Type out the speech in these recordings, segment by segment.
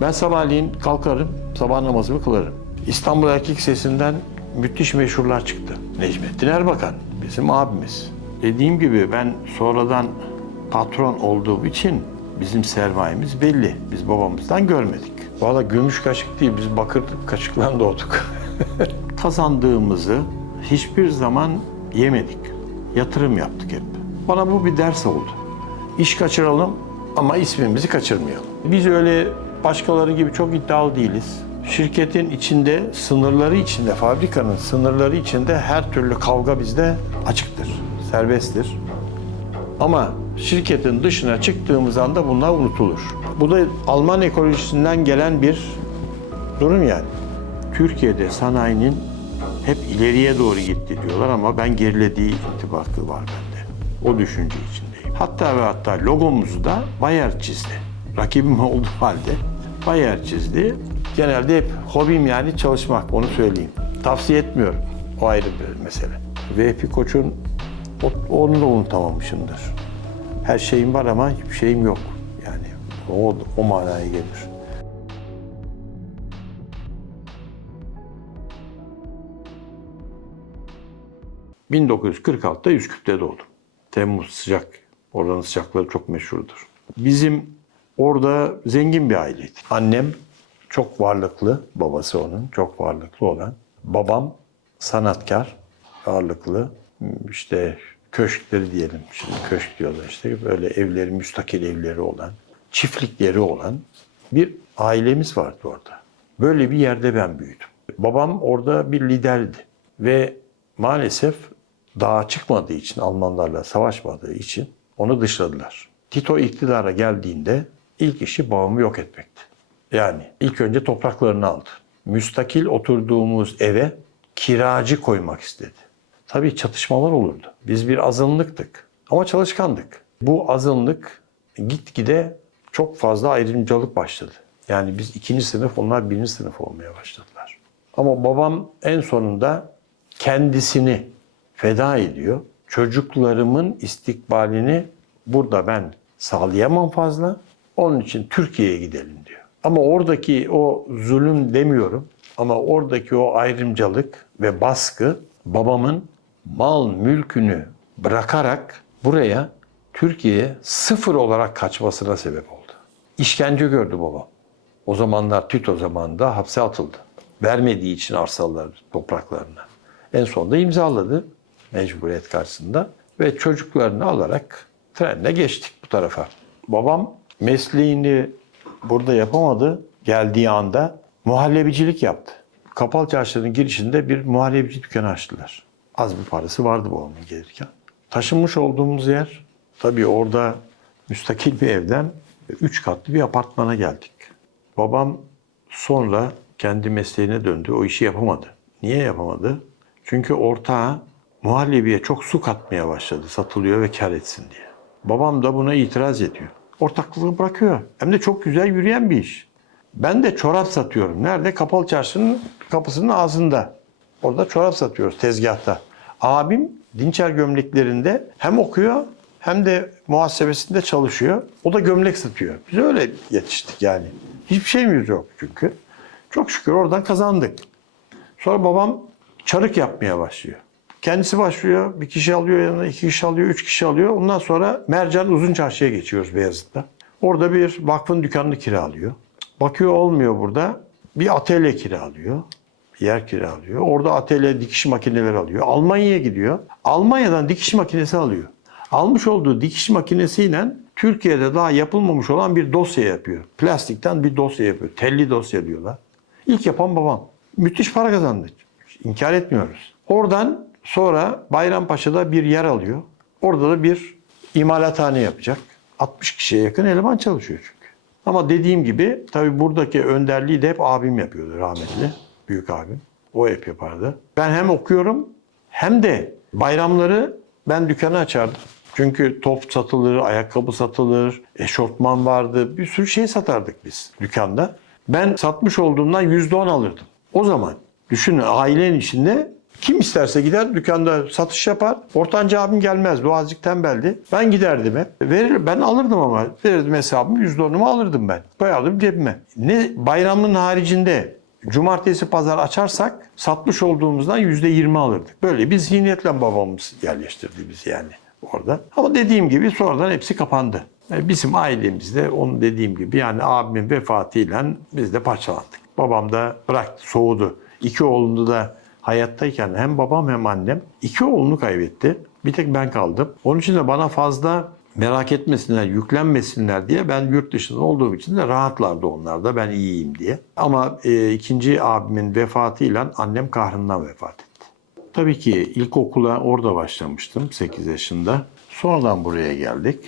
Ben sabahleyin kalkarım, sabah namazımı kılarım. İstanbul Erkek Sesi'nden müthiş meşhurlar çıktı. Necmettin Erbakan bizim abimiz. Dediğim gibi ben sonradan patron olduğum için bizim sermayemiz belli. Biz babamızdan görmedik. Valla gümüş kaşık değil, biz bakır kaşıkla doğduk. Kazandığımızı hiçbir zaman yemedik. Yatırım yaptık hep. Bana bu bir ders oldu. İş kaçıralım ama ismimizi kaçırmayalım. Biz öyle başkaları gibi çok iddialı değiliz. Şirketin içinde, sınırları içinde, fabrikanın sınırları içinde her türlü kavga bizde açıktır, serbesttir. Ama şirketin dışına çıktığımız anda bunlar unutulur. Bu da Alman ekolojisinden gelen bir durum yani. Türkiye'de sanayinin hep ileriye doğru gitti diyorlar ama ben gerilediği intibakı var bende. O düşünce içindeyim. Hatta ve hatta logomuzu da Bayer çizdi. Rakibim olduğu halde Bayer çizdi. Genelde hep hobim yani çalışmak onu söyleyeyim. Tavsiye etmiyorum. O ayrı bir mesele. Vehbi Koç'un onu da unutamamışımdır. Her şeyim var ama hiçbir şeyim yok. Yani o, o manaya gelir. 1946'da Üsküp'te doğdum. Temmuz sıcak. Oranın sıcakları çok meşhurdur. Bizim orada zengin bir aileydik. Annem çok varlıklı, babası onun çok varlıklı olan. Babam sanatkar, varlıklı. işte köşkleri diyelim. Şimdi köşk diyorlar işte. Böyle evleri, müstakil evleri olan, çiftlikleri olan bir ailemiz vardı orada. Böyle bir yerde ben büyüdüm. Babam orada bir liderdi ve maalesef dağa çıkmadığı için, Almanlarla savaşmadığı için onu dışladılar. Tito iktidara geldiğinde ilk işi babamı yok etmekti. Yani ilk önce topraklarını aldı. Müstakil oturduğumuz eve kiracı koymak istedi. Tabii çatışmalar olurdu. Biz bir azınlıktık ama çalışkandık. Bu azınlık gitgide çok fazla ayrımcılık başladı. Yani biz ikinci sınıf, onlar birinci sınıf olmaya başladılar. Ama babam en sonunda kendisini feda ediyor. Çocuklarımın istikbalini burada ben sağlayamam fazla. Onun için Türkiye'ye gidelim diyor. Ama oradaki o zulüm demiyorum ama oradaki o ayrımcılık ve baskı babamın mal mülkünü bırakarak buraya Türkiye'ye sıfır olarak kaçmasına sebep oldu. İşkence gördü babam. O zamanlar Tito zamanında hapse atıldı. Vermediği için arsaları, topraklarını. En sonunda imzaladı mecburiyet karşısında ve çocuklarını alarak trenle geçtik bu tarafa. Babam mesleğini burada yapamadı. Geldiği anda muhallebicilik yaptı. Kapalı Çarşı'nın girişinde bir muhallebici dükkanı açtılar. Az bir parası vardı babamın gelirken. Taşınmış olduğumuz yer tabii orada müstakil bir evden üç katlı bir apartmana geldik. Babam sonra kendi mesleğine döndü. O işi yapamadı. Niye yapamadı? Çünkü ortağı muhallebiye çok su katmaya başladı. Satılıyor ve kar etsin diye. Babam da buna itiraz ediyor. Ortaklığı bırakıyor. Hem de çok güzel yürüyen bir iş. Ben de çorap satıyorum. Nerede? Kapalı çarşının kapısının ağzında. Orada çorap satıyoruz tezgahta. Abim Dinçer gömleklerinde hem okuyor hem de muhasebesinde çalışıyor. O da gömlek satıyor. Biz öyle yetiştik yani. Hiçbir şeyimiz yok çünkü. Çok şükür oradan kazandık. Sonra babam çarık yapmaya başlıyor. Kendisi başlıyor. Bir kişi alıyor yanına, iki kişi alıyor, üç kişi alıyor. Ondan sonra Mercan Uzun Çarşı'ya geçiyoruz Beyazıt'ta. Orada bir vakfın dükkanını kiralıyor. Bakıyor olmuyor burada. Bir atölye kiralıyor. Bir yer kiralıyor. Orada atölye dikiş makineleri alıyor. Almanya'ya gidiyor. Almanya'dan dikiş makinesi alıyor. Almış olduğu dikiş makinesiyle Türkiye'de daha yapılmamış olan bir dosya yapıyor. Plastikten bir dosya yapıyor. Telli dosya diyorlar. İlk yapan babam. Müthiş para kazandı. İnkar etmiyoruz. Oradan sonra Bayrampaşa'da bir yer alıyor. Orada da bir imalathane yapacak. 60 kişiye yakın eleman çalışıyor çünkü. Ama dediğim gibi tabii buradaki önderliği de hep abim yapıyordu rahmetli. Büyük abim. O hep yapardı. Ben hem okuyorum hem de bayramları ben dükkanı açardım. Çünkü top satılır, ayakkabı satılır, eşortman vardı. Bir sürü şey satardık biz dükkanda. Ben satmış olduğumdan %10 alırdım. O zaman düşünün ailenin içinde Kim isterse gider dükkanda satış yapar. Ortanca abim gelmez. O azıcık tembeldi. Ben giderdim hep. Verir, ben alırdım ama. Verirdim hesabımı. %10'umu alırdım ben. Koyardım cebime. Ne bayramın haricinde cumartesi pazar açarsak satmış olduğumuzdan %20 alırdık. Böyle bir zihniyetle babamız yerleştirdi bizi yani orada. Ama dediğim gibi sonradan hepsi kapandı. E, Bizim ailemizde onun dediğim gibi yani abimin vefatıyla biz de parçalandık. Babam da bıraktı, soğudu. İki oğlunu da hayattayken hem babam hem annem iki oğlunu kaybetti. Bir tek ben kaldım. Onun için de bana fazla merak etmesinler, yüklenmesinler diye ben yurt dışında olduğum için de rahatlardı onlar da ben iyiyim diye. Ama e, ikinci abimin vefatıyla annem kahrından vefat etti. Tabii ki ilkokula orada başlamıştım 8 yaşında. Sonradan buraya geldik.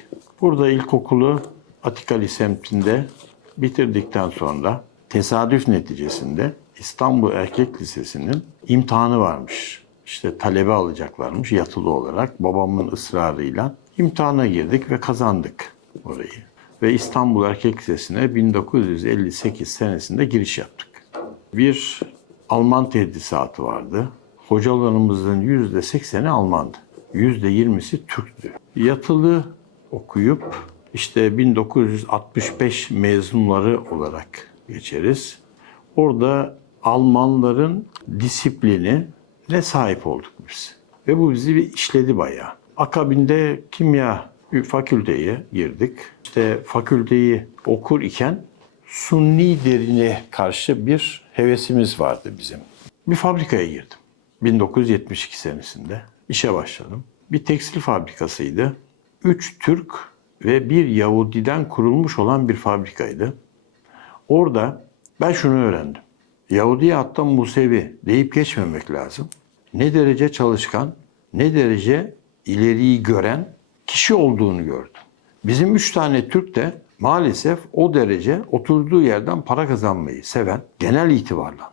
Burada ilkokulu Atikali semtinde bitirdikten sonra tesadüf neticesinde İstanbul Erkek Lisesi'nin imtihanı varmış. İşte talebe alacaklarmış yatılı olarak babamın ısrarıyla imtihana girdik ve kazandık orayı. Ve İstanbul Erkek Lisesi'ne 1958 senesinde giriş yaptık. Bir Alman tedrisatı vardı. Hocalarımızın yüzde sekseni Almandı. Yüzde yirmisi Türktü. Yatılı okuyup işte 1965 mezunları olarak geçeriz. Orada Almanların disiplini ne sahip olduk biz. Ve bu bizi bir işledi bayağı. Akabinde kimya fakülteye girdik. İşte fakülteyi okur iken sunni derine karşı bir hevesimiz vardı bizim. Bir fabrikaya girdim. 1972 senesinde işe başladım. Bir tekstil fabrikasıydı. Üç Türk ve bir Yahudiden kurulmuş olan bir fabrikaydı. Orada ben şunu öğrendim. Yahudi hatta Musevi deyip geçmemek lazım. Ne derece çalışkan, ne derece ileriyi gören kişi olduğunu gördüm. Bizim üç tane Türk de maalesef o derece oturduğu yerden para kazanmayı seven genel itibarlandı.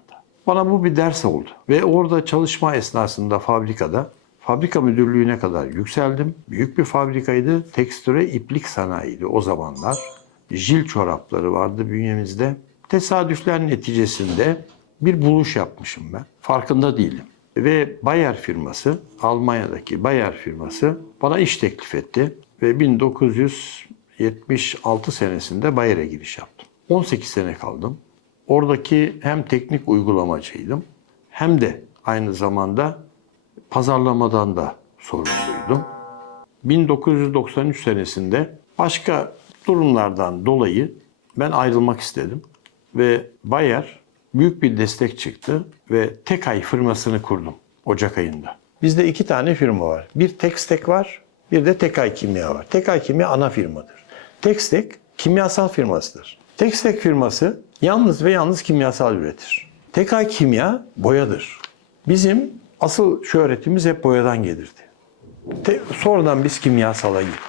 Bana bu bir ders oldu. Ve orada çalışma esnasında fabrikada fabrika müdürlüğüne kadar yükseldim. Büyük bir fabrikaydı. Tekstüre iplik sanayiydi o zamanlar. Jil çorapları vardı bünyemizde. Tesadüfler neticesinde bir buluş yapmışım ben. Farkında değilim. Ve Bayer firması, Almanya'daki Bayer firması bana iş teklif etti. Ve 1976 senesinde Bayer'e giriş yaptım. 18 sene kaldım. Oradaki hem teknik uygulamacıydım hem de aynı zamanda pazarlamadan da sorumluydum. 1993 senesinde başka durumlardan dolayı ben ayrılmak istedim ve Bayer büyük bir destek çıktı ve Tekay firmasını kurdum Ocak ayında. Bizde iki tane firma var. Bir Textek var, bir de Tekay Kimya var. Tekay Kimya ana firmadır. Textek kimyasal firmasıdır. Textek firması yalnız ve yalnız kimyasal üretir. Tekay Kimya boyadır. Bizim asıl şöhretimiz hep boyadan gelirdi. Te- sonradan biz kimyasala gittik.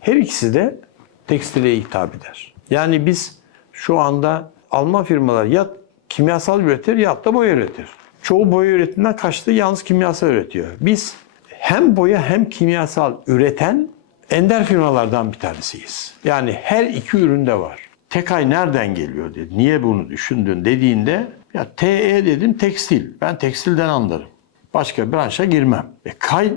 Her ikisi de tekstile hitap eder. Yani biz şu anda Alman firmalar ya kimyasal üretir ya da boya üretir. Çoğu boya üretiminden kaçtı yalnız kimyasal üretiyor. Biz hem boya hem kimyasal üreten ender firmalardan bir tanesiyiz. Yani her iki üründe var. Tekay nereden geliyor dedi. Niye bunu düşündün dediğinde ya TE dedim tekstil. Ben tekstilden anlarım. Başka branşa girmem. E kay,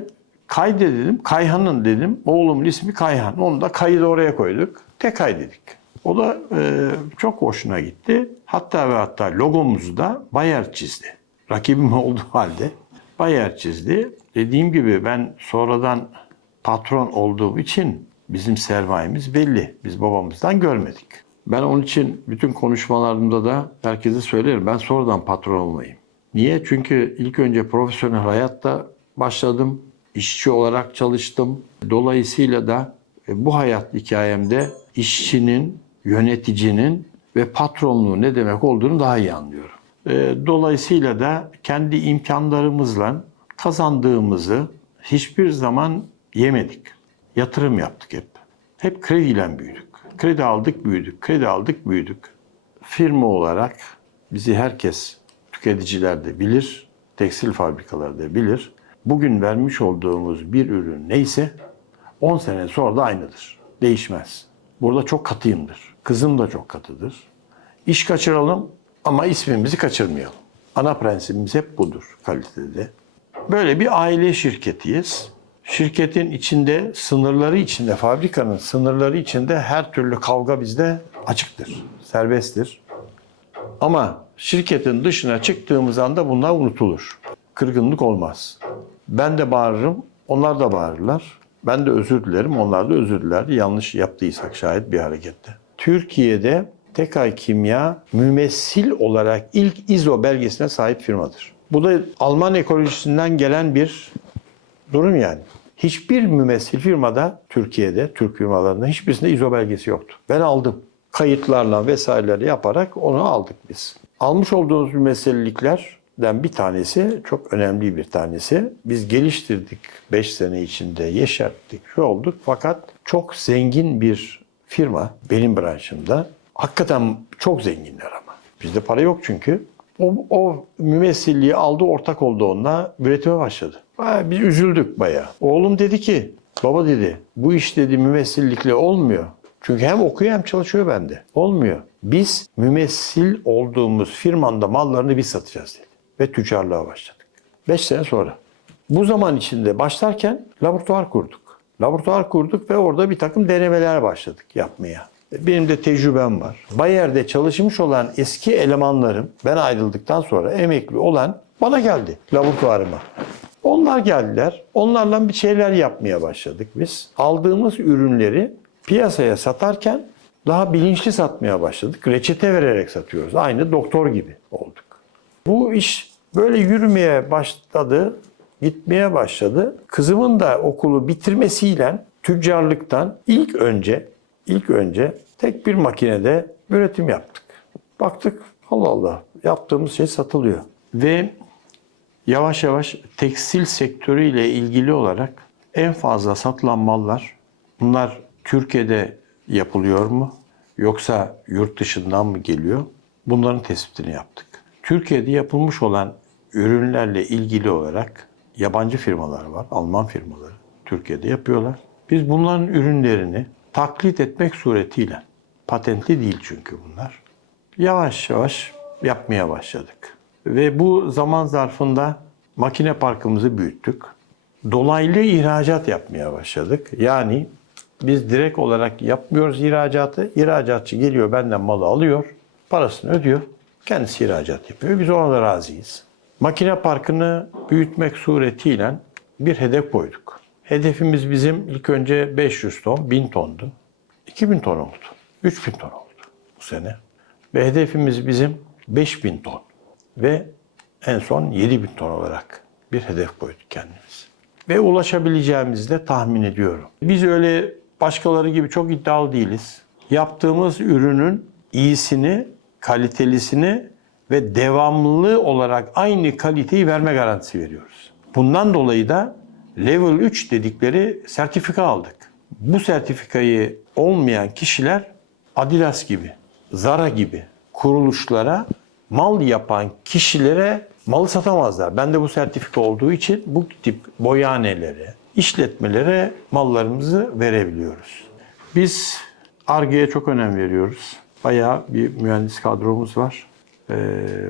kay de dedim. Kayhan'ın dedim. Oğlumun ismi Kayhan. Onu da kayı da oraya koyduk. Tekay dedik. O da e, çok hoşuna gitti. Hatta ve hatta logomuzu da Bayer çizdi. Rakibim olduğu halde Bayer çizdi. Dediğim gibi ben sonradan patron olduğum için bizim sermayemiz belli. Biz babamızdan görmedik. Ben onun için bütün konuşmalarımda da herkese söylerim. Ben sonradan patron olmayayım. Niye? Çünkü ilk önce profesyonel hayatta başladım. İşçi olarak çalıştım. Dolayısıyla da e, bu hayat hikayemde işçinin, yöneticinin ve patronluğu ne demek olduğunu daha iyi anlıyorum. E, Dolayısıyla da kendi imkanlarımızla kazandığımızı hiçbir zaman yemedik. Yatırım yaptık hep. Hep krediyle büyüdük. Kredi aldık, büyüdük. Kredi aldık, büyüdük. Firma olarak bizi herkes, tüketiciler de bilir, tekstil fabrikaları da bilir. Bugün vermiş olduğumuz bir ürün neyse 10 sene sonra da aynıdır. Değişmez. Burada çok katıyımdır. Kızım da çok katıdır. İş kaçıralım ama ismimizi kaçırmayalım. Ana prensibimiz hep budur kalitede. Böyle bir aile şirketiyiz. Şirketin içinde, sınırları içinde, fabrikanın sınırları içinde her türlü kavga bizde açıktır, serbesttir. Ama şirketin dışına çıktığımız anda bunlar unutulur. Kırgınlık olmaz. Ben de bağırırım, onlar da bağırırlar. Ben de özür dilerim, onlar da özür diler. Yanlış yaptıysak şayet bir harekette. Türkiye'de Tekay Kimya mümessil olarak ilk ISO belgesine sahip firmadır. Bu da Alman ekolojisinden gelen bir durum yani. Hiçbir mümessil firmada Türkiye'de, Türk firmalarında hiçbirisinde ISO belgesi yoktu. Ben aldım. Kayıtlarla vesaireleri yaparak onu aldık biz. Almış olduğumuz mümessilliklerden bir tanesi, çok önemli bir tanesi. Biz geliştirdik 5 sene içinde, yeşerttik, şu olduk. Fakat çok zengin bir firma benim branşımda. Hakikaten çok zenginler ama. Bizde para yok çünkü. O, o mümessilliği aldı, ortak oldu onunla. Üretime başladı. Ha, Biz üzüldük bayağı. Oğlum dedi ki, baba dedi, bu iş dedi mümessillikle olmuyor. Çünkü hem okuyor hem çalışıyor bende. Olmuyor. Biz mümessil olduğumuz firmanda mallarını biz satacağız dedi. Ve tüccarlığa başladık. 5 sene sonra. Bu zaman içinde başlarken laboratuvar kurduk. Laboratuvar kurduk ve orada bir takım denemeler başladık yapmaya. Benim de tecrübem var. Bayer'de çalışmış olan eski elemanlarım ben ayrıldıktan sonra emekli olan bana geldi laboratuvarıma. Onlar geldiler. Onlarla bir şeyler yapmaya başladık biz. Aldığımız ürünleri piyasaya satarken daha bilinçli satmaya başladık. Reçete vererek satıyoruz. Aynı doktor gibi olduk. Bu iş böyle yürümeye başladı, gitmeye başladı. Kızımın da okulu bitirmesiyle tüccarlıktan ilk önce ilk önce tek bir makinede üretim yaptık. Baktık Allah Allah yaptığımız şey satılıyor. Ve yavaş yavaş tekstil sektörüyle ilgili olarak en fazla satılan mallar bunlar Türkiye'de yapılıyor mu yoksa yurt dışından mı geliyor? Bunların tespitini yaptık. Türkiye'de yapılmış olan ürünlerle ilgili olarak yabancı firmalar var, Alman firmaları Türkiye'de yapıyorlar. Biz bunların ürünlerini taklit etmek suretiyle, patentli değil çünkü bunlar, yavaş yavaş yapmaya başladık. Ve bu zaman zarfında makine parkımızı büyüttük. Dolaylı ihracat yapmaya başladık. Yani biz direkt olarak yapmıyoruz ihracatı. İhracatçı geliyor benden malı alıyor, parasını ödüyor. Kendisi ihracat yapıyor. Biz ona da razıyız. Makine parkını büyütmek suretiyle bir hedef koyduk. Hedefimiz bizim ilk önce 500 ton, 1000 tondu. 2000 ton oldu. 3000 ton oldu bu sene. Ve hedefimiz bizim 5000 ton. Ve en son 7000 ton olarak bir hedef koyduk kendimiz. Ve ulaşabileceğimizi de tahmin ediyorum. Biz öyle başkaları gibi çok iddialı değiliz. Yaptığımız ürünün iyisini, kalitelisini ve devamlı olarak aynı kaliteyi verme garantisi veriyoruz. Bundan dolayı da Level 3 dedikleri sertifika aldık. Bu sertifikayı olmayan kişiler Adidas gibi, Zara gibi kuruluşlara mal yapan kişilere malı satamazlar. Ben de bu sertifika olduğu için bu tip boyanelere, işletmelere mallarımızı verebiliyoruz. Biz Arge'ye çok önem veriyoruz. Bayağı bir mühendis kadromuz var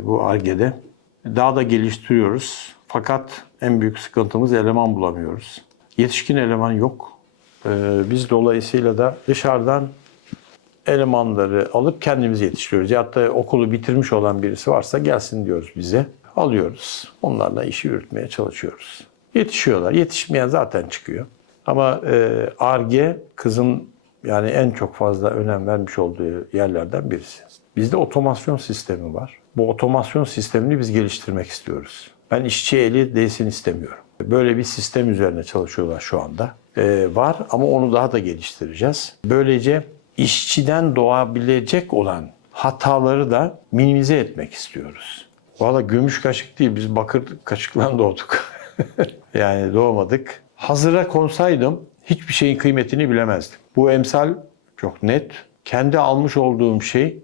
bu Arge'de. Daha da geliştiriyoruz. Fakat en büyük sıkıntımız eleman bulamıyoruz. Yetişkin eleman yok. Ee, biz dolayısıyla da dışarıdan elemanları alıp kendimiz yetiştiriyoruz. Ya da okulu bitirmiş olan birisi varsa gelsin diyoruz bize. Alıyoruz. Onlarla işi yürütmeye çalışıyoruz. Yetişiyorlar. Yetişmeyen zaten çıkıyor. Ama e, ARGE kızın yani en çok fazla önem vermiş olduğu yerlerden birisi. Bizde otomasyon sistemi var. Bu otomasyon sistemini biz geliştirmek istiyoruz. Ben işçi eli değilsin istemiyorum. Böyle bir sistem üzerine çalışıyorlar şu anda. Ee, var ama onu daha da geliştireceğiz. Böylece işçiden doğabilecek olan hataları da minimize etmek istiyoruz. Valla gümüş kaşık değil, biz bakır kaşıkla doğduk. yani doğmadık. Hazıra konsaydım hiçbir şeyin kıymetini bilemezdim. Bu emsal çok net. Kendi almış olduğum şey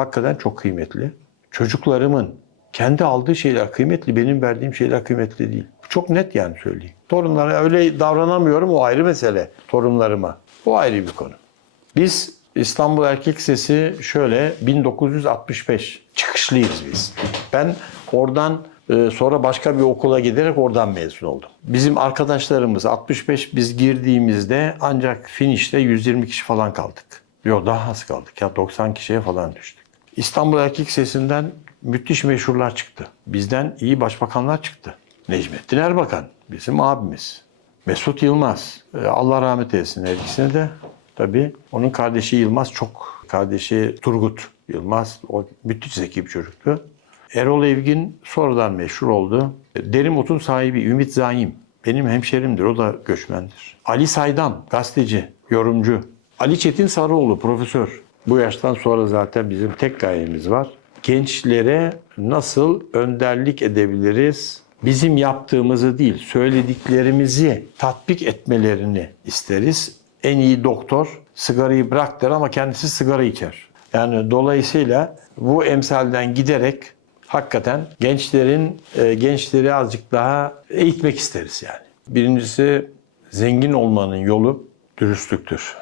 hakikaten çok kıymetli. Çocuklarımın kendi aldığı şeyler kıymetli, benim verdiğim şeyler kıymetli değil. Çok net yani söyleyeyim. Torunlara öyle davranamıyorum o ayrı mesele torunlarıma. O ayrı bir konu. Biz İstanbul Erkek Sesi şöyle 1965 çıkışlıyız biz. Ben Oradan e, sonra başka bir okula giderek oradan mezun oldum. Bizim arkadaşlarımız 65 biz girdiğimizde ancak finişte 120 kişi falan kaldık. Yok daha az kaldık ya 90 kişiye falan düştük. İstanbul Erkek Sesi'nden müthiş meşhurlar çıktı. Bizden iyi başbakanlar çıktı. Necmettin Erbakan bizim abimiz. Mesut Yılmaz e, Allah rahmet eylesin her ikisine de. Tabii onun kardeşi Yılmaz çok. Kardeşi Turgut Yılmaz o müthiş zeki bir çocuktu. Erol Evgin sonradan meşhur oldu. Derimut'un sahibi Ümit Zaim benim hemşerimdir. O da göçmendir. Ali Saydam gazeteci, yorumcu. Ali Çetin Sarıoğlu profesör. Bu yaştan sonra zaten bizim tek gayemiz var. Gençlere nasıl önderlik edebiliriz? Bizim yaptığımızı değil, söylediklerimizi tatbik etmelerini isteriz. En iyi doktor sigarayı bırak der ama kendisi sigara içer. Yani dolayısıyla bu emsalden giderek hakikaten gençlerin e, gençleri azıcık daha eğitmek isteriz yani. Birincisi zengin olmanın yolu dürüstlüktür.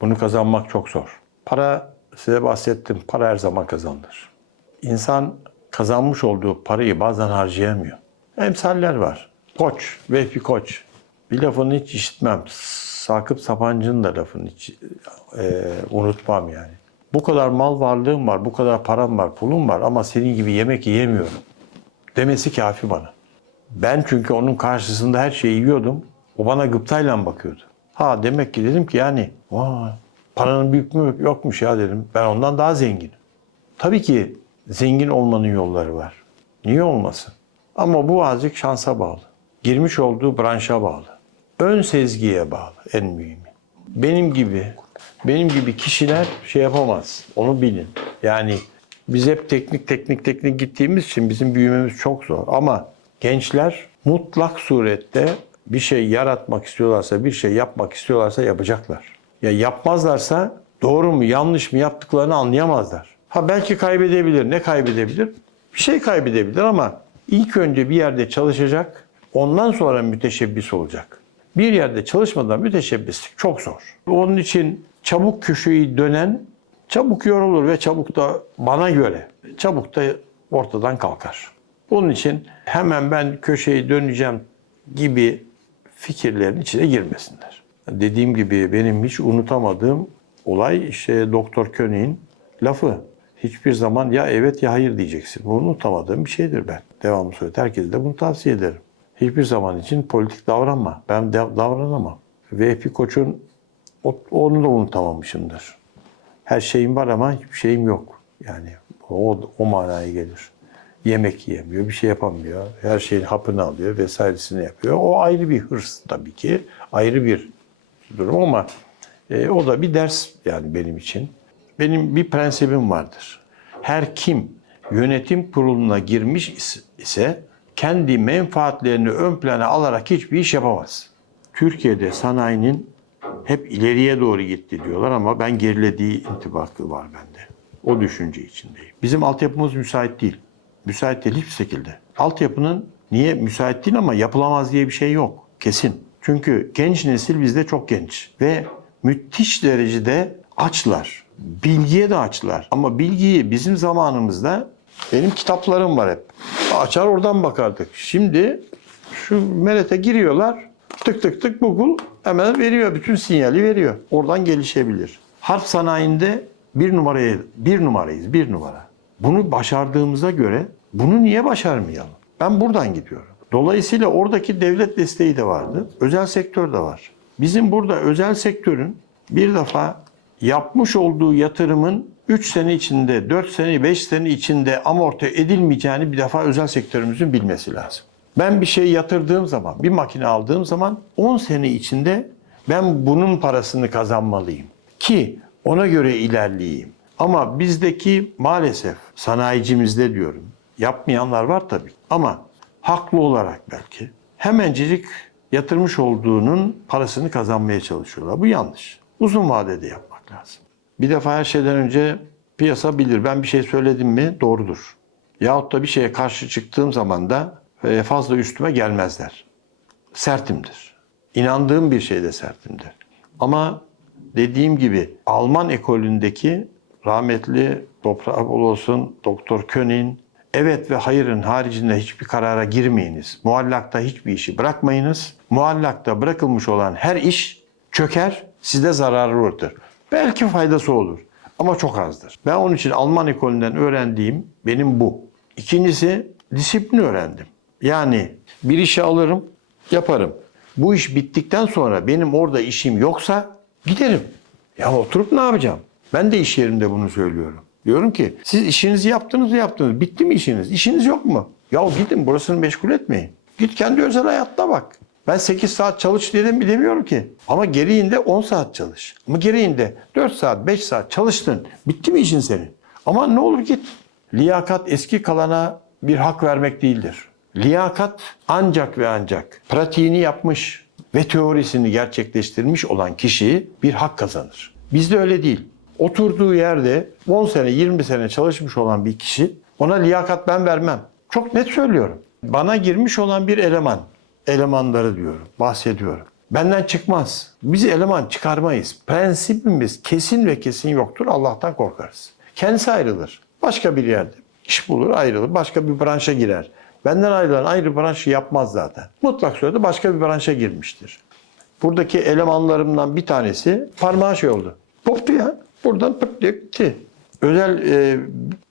Bunu kazanmak çok zor. Para size bahsettim. Para her zaman kazanılır. İnsan kazanmış olduğu parayı bazen harcayamıyor. Emsaller var. Koç, Vehbi Koç. Bir lafını hiç işitmem. Sakıp Sapancı'nın da lafını hiç e, unutmam yani. Bu kadar mal varlığım var, bu kadar param var, pulum var ama senin gibi yemek yiyemiyorum. Demesi kafi bana. Ben çünkü onun karşısında her şeyi yiyordum. O bana gıptayla bakıyordu. Ha demek ki dedim ki yani vay, paranın büyük mü yokmuş ya dedim. Ben ondan daha zenginim. Tabii ki zengin olmanın yolları var. Niye olmasın? Ama bu azıcık şansa bağlı. Girmiş olduğu branşa bağlı. Ön sezgiye bağlı en mühimi. Benim gibi benim gibi kişiler şey yapamaz. Onu bilin. Yani biz hep teknik teknik teknik gittiğimiz için bizim büyümemiz çok zor. Ama gençler mutlak surette bir şey yaratmak istiyorlarsa, bir şey yapmak istiyorlarsa yapacaklar. Ya yapmazlarsa doğru mu yanlış mı yaptıklarını anlayamazlar. Ha belki kaybedebilir. Ne kaybedebilir? Bir şey kaybedebilir ama ilk önce bir yerde çalışacak. Ondan sonra müteşebbis olacak. Bir yerde çalışmadan müteşebbislik çok zor. Onun için çabuk köşeyi dönen çabuk yorulur ve çabuk da bana göre çabuk da ortadan kalkar. Bunun için hemen ben köşeyi döneceğim gibi fikirlerin içine girmesinler. Dediğim gibi benim hiç unutamadığım olay işte Doktor Königs'in lafı. Hiçbir zaman ya evet ya hayır diyeceksin. Bunu unutamadığım bir şeydir ben. Devamlı söylüyorum. Herkese de bunu tavsiye ederim. Hiçbir zaman için politik davranma. Ben de davranamam. Ve Epi Koç'un onu da unutamamışımdır. Her şeyim var ama hiçbir şeyim yok. Yani o, o manaya gelir. Yemek yiyemiyor, bir şey yapamıyor. Her şeyin hapını alıyor vesairesini yapıyor. O ayrı bir hırs tabii ki. Ayrı bir durum ama e, o da bir ders yani benim için. Benim bir prensibim vardır. Her kim yönetim kuruluna girmiş is- ise kendi menfaatlerini ön plana alarak hiçbir iş yapamaz. Türkiye'de sanayinin hep ileriye doğru gitti diyorlar ama ben gerilediği intibakı var bende. O düşünce içindeyim. Bizim altyapımız müsait değil. Müsait değil hiçbir şekilde. Altyapının niye müsait değil ama yapılamaz diye bir şey yok. Kesin. Çünkü genç nesil bizde çok genç ve müthiş derecede açlar. Bilgiye de açlar. Ama bilgiyi bizim zamanımızda benim kitaplarım var hep. Açar oradan bakardık. Şimdi şu melete giriyorlar. Tık tık tık Google hemen veriyor. Bütün sinyali veriyor. Oradan gelişebilir. Harp sanayinde bir numaraya bir numarayız. Bir numara. Bunu başardığımıza göre bunu niye başarmayalım? Ben buradan gidiyorum. Dolayısıyla oradaki devlet desteği de vardı. Özel sektör de var. Bizim burada özel sektörün bir defa yapmış olduğu yatırımın 3 sene içinde, 4 sene, 5 sene içinde amorti edilmeyeceğini bir defa özel sektörümüzün bilmesi lazım. Ben bir şey yatırdığım zaman, bir makine aldığım zaman 10 sene içinde ben bunun parasını kazanmalıyım ki ona göre ilerleyeyim. Ama bizdeki maalesef sanayicimizde diyorum, yapmayanlar var tabii ama haklı olarak belki hemencecik yatırmış olduğunun parasını kazanmaya çalışıyorlar. Bu yanlış. Uzun vadede yapmak lazım. Bir defa her şeyden önce piyasa bilir. Ben bir şey söyledim mi doğrudur. Yahut da bir şeye karşı çıktığım zaman da e, fazla üstüme gelmezler. Sertimdir. İnandığım bir şeyde sertimdir. Ama dediğim gibi Alman ekolündeki rahmetli toprağı bol olsun Doktor König evet ve hayırın haricinde hiçbir karara girmeyiniz. Muallakta hiçbir işi bırakmayınız. Muallakta bırakılmış olan her iş çöker, size zararı uğratır. Belki faydası olur ama çok azdır. Ben onun için Alman ekolünden öğrendiğim benim bu. İkincisi disiplin öğrendim. Yani bir işe alırım, yaparım. Bu iş bittikten sonra benim orada işim yoksa giderim. Ya oturup ne yapacağım? Ben de iş yerimde bunu söylüyorum. Diyorum ki siz işinizi yaptınız mı yaptınız. Bitti mi işiniz? İşiniz yok mu? Ya gidin burasını meşgul etmeyin. Git kendi özel hayatına bak. Ben 8 saat çalış dedim mi demiyorum ki. Ama gereğinde 10 saat çalış. Ama gereğinde 4 saat 5 saat çalıştın. Bitti mi işin senin? Ama ne olur git. Liyakat eski kalana bir hak vermek değildir. Liyakat ancak ve ancak pratiğini yapmış ve teorisini gerçekleştirmiş olan kişi bir hak kazanır. Bizde öyle değil. Oturduğu yerde 10 sene 20 sene çalışmış olan bir kişi ona liyakat ben vermem. Çok net söylüyorum. Bana girmiş olan bir eleman, elemanları diyorum, bahsediyorum. Benden çıkmaz. Biz eleman çıkarmayız. Prensibimiz kesin ve kesin yoktur. Allah'tan korkarız. Kendisi ayrılır. Başka bir yerde iş bulur, ayrılır. Başka bir branşa girer. Benden ayrılan ayrı branşı yapmaz zaten. Mutlak surette başka bir branşa girmiştir. Buradaki elemanlarımdan bir tanesi parmağı şey oldu. Koptu ya. Buradan pırt diye gitti. Özel e,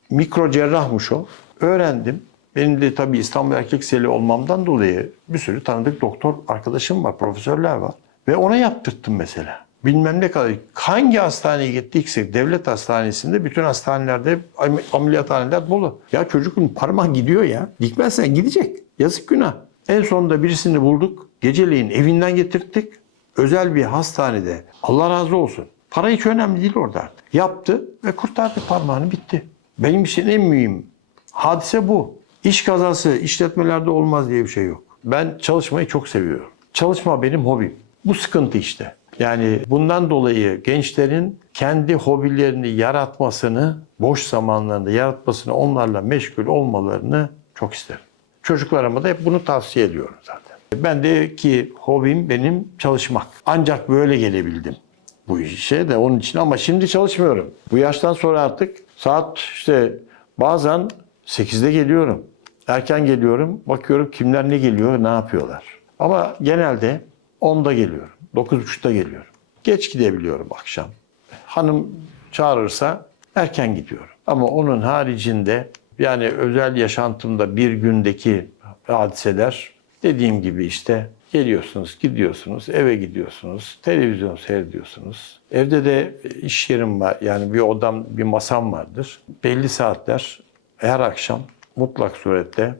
mikro cerrahmış o. Öğrendim. Benim de tabii İstanbul Erkek Seli olmamdan dolayı bir sürü tanıdık doktor arkadaşım var, profesörler var. Ve ona yaptırttım mesela. Bilmem ne kadar. Hangi hastaneye gittikse devlet hastanesinde bütün hastanelerde am- ameliyathaneler dolu. Ya çocuğun parmağı gidiyor ya. Dikmezsen gidecek. Yazık günah. En sonunda birisini bulduk. Geceleyin evinden getirttik. Özel bir hastanede. Allah razı olsun. Para hiç önemli değil orada artık. Yaptı ve kurtardı parmağını bitti. Benim için en mühim hadise bu. İş kazası işletmelerde olmaz diye bir şey yok. Ben çalışmayı çok seviyorum. Çalışma benim hobim. Bu sıkıntı işte. Yani bundan dolayı gençlerin kendi hobilerini yaratmasını, boş zamanlarında yaratmasını, onlarla meşgul olmalarını çok isterim. Çocuklarıma da hep bunu tavsiye ediyorum zaten. Ben de ki hobim benim çalışmak. Ancak böyle gelebildim bu işe de onun için ama şimdi çalışmıyorum. Bu yaştan sonra artık saat işte bazen 8'de geliyorum. Erken geliyorum. Bakıyorum kimler ne geliyor, ne yapıyorlar. Ama genelde 10'da geliyorum. 9.30'da geliyorum. Geç gidebiliyorum akşam. Hanım çağırırsa erken gidiyorum. Ama onun haricinde yani özel yaşantımda bir gündeki hadiseler dediğim gibi işte geliyorsunuz, gidiyorsunuz, eve gidiyorsunuz, televizyon seyrediyorsunuz. Evde de iş yerim var. Yani bir odam, bir masam vardır. Belli saatler her akşam mutlak surette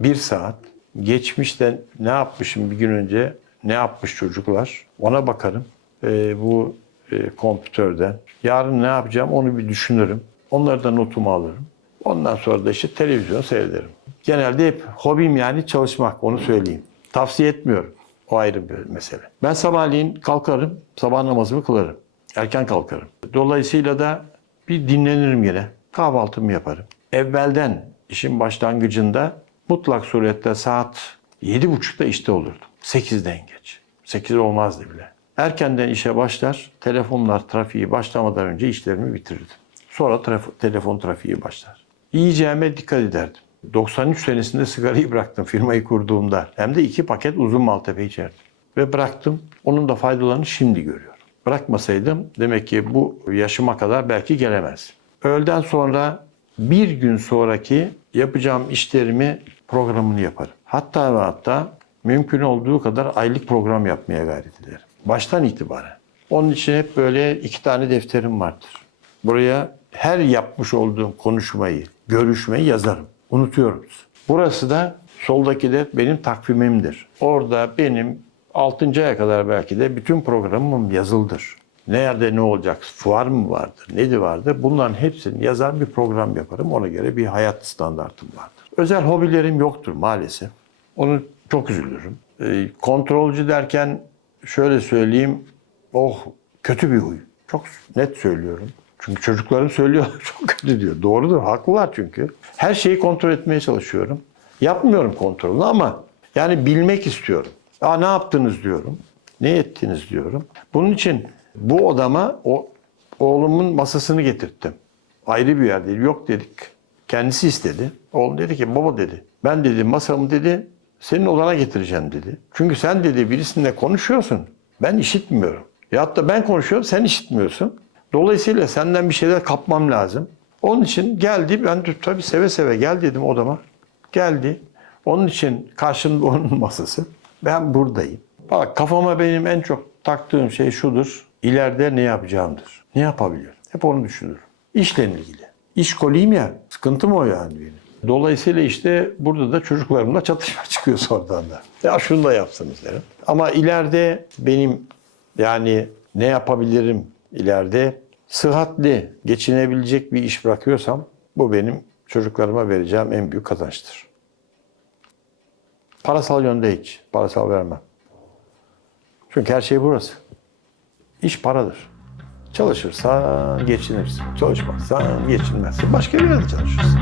bir saat geçmişten ne yapmışım bir gün önce ne yapmış çocuklar ona bakarım. Ee, bu e, kompütörden. Yarın ne yapacağım onu bir düşünürüm. Onları da notumu alırım. Ondan sonra da işte televizyon seyrederim. Genelde hep hobim yani çalışmak onu söyleyeyim. Tavsiye etmiyorum. O ayrı bir mesele. Ben sabahleyin kalkarım, sabah namazımı kılarım. Erken kalkarım. Dolayısıyla da bir dinlenirim yine. Kahvaltımı yaparım. Evvelden işin başlangıcında mutlak surette saat 7.30'da işte olurdum. 8'den geç. 8 olmazdı bile. Erkenden işe başlar, telefonlar trafiği başlamadan önce işlerimi bitirirdim. Sonra traf- telefon trafiği başlar. Yiyeceğime dikkat ederdim. 93 senesinde sigarayı bıraktım firmayı kurduğumda. Hem de iki paket uzun maltepe içerdim. Ve bıraktım. Onun da faydalarını şimdi görüyorum. Bırakmasaydım demek ki bu yaşıma kadar belki gelemez. Öğleden sonra bir gün sonraki yapacağım işlerimi programını yaparım. Hatta ve hatta mümkün olduğu kadar aylık program yapmaya gayret ederim. Baştan itibaren. Onun için hep böyle iki tane defterim vardır. Buraya her yapmış olduğum konuşmayı, görüşmeyi yazarım. Unutuyoruz. Burası da soldaki de benim takvimimdir. Orada benim 6. aya kadar belki de bütün programım yazıldır. Nerede ne olacak, fuar mı vardır, nedir vardır bunların hepsini yazar bir program yaparım. Ona göre bir hayat standartım vardır. Özel hobilerim yoktur maalesef. Onu çok üzülürüm. Ee, kontrolcü derken şöyle söyleyeyim, oh kötü bir huy. Çok net söylüyorum. Çünkü çocuklarım söylüyor çok kötü diyor. Doğrudur, haklılar çünkü. Her şeyi kontrol etmeye çalışıyorum. Yapmıyorum kontrolünü ama yani bilmek istiyorum. Aa ne yaptınız diyorum. Ne ettiniz diyorum. Bunun için bu odama o oğlumun masasını getirttim. Ayrı bir yer değil. Yok dedik. Kendisi istedi. Oğlum dedi ki baba dedi. Ben dedi masamı dedi senin odana getireceğim dedi. Çünkü sen dedi birisinle konuşuyorsun. Ben işitmiyorum. Ya da ben konuşuyorum sen işitmiyorsun. Dolayısıyla senden bir şeyler kapmam lazım. Onun için geldi. Ben tabii seve seve gel dedim odama. Geldi. Onun için karşımda onun masası. Ben buradayım. Bak kafama benim en çok taktığım şey şudur. İleride ne yapacağımdır. Ne yapabilirim? Hep onu düşünürüm. İşle ilgili. İş koliyim ya. Sıkıntım o yani benim. Dolayısıyla işte burada da çocuklarımla çatışma çıkıyor sonradan da. Ya şunu da yapsanız derim. Ama ileride benim yani ne yapabilirim ileride sıhhatli, geçinebilecek bir iş bırakıyorsam bu benim çocuklarıma vereceğim en büyük kazançtır. Parasal yönde hiç. Parasal vermem. Çünkü her şey burası. İş paradır. Çalışırsan geçinirsin. Çalışmazsan geçinmezsin. Başka bir yerde çalışırsın.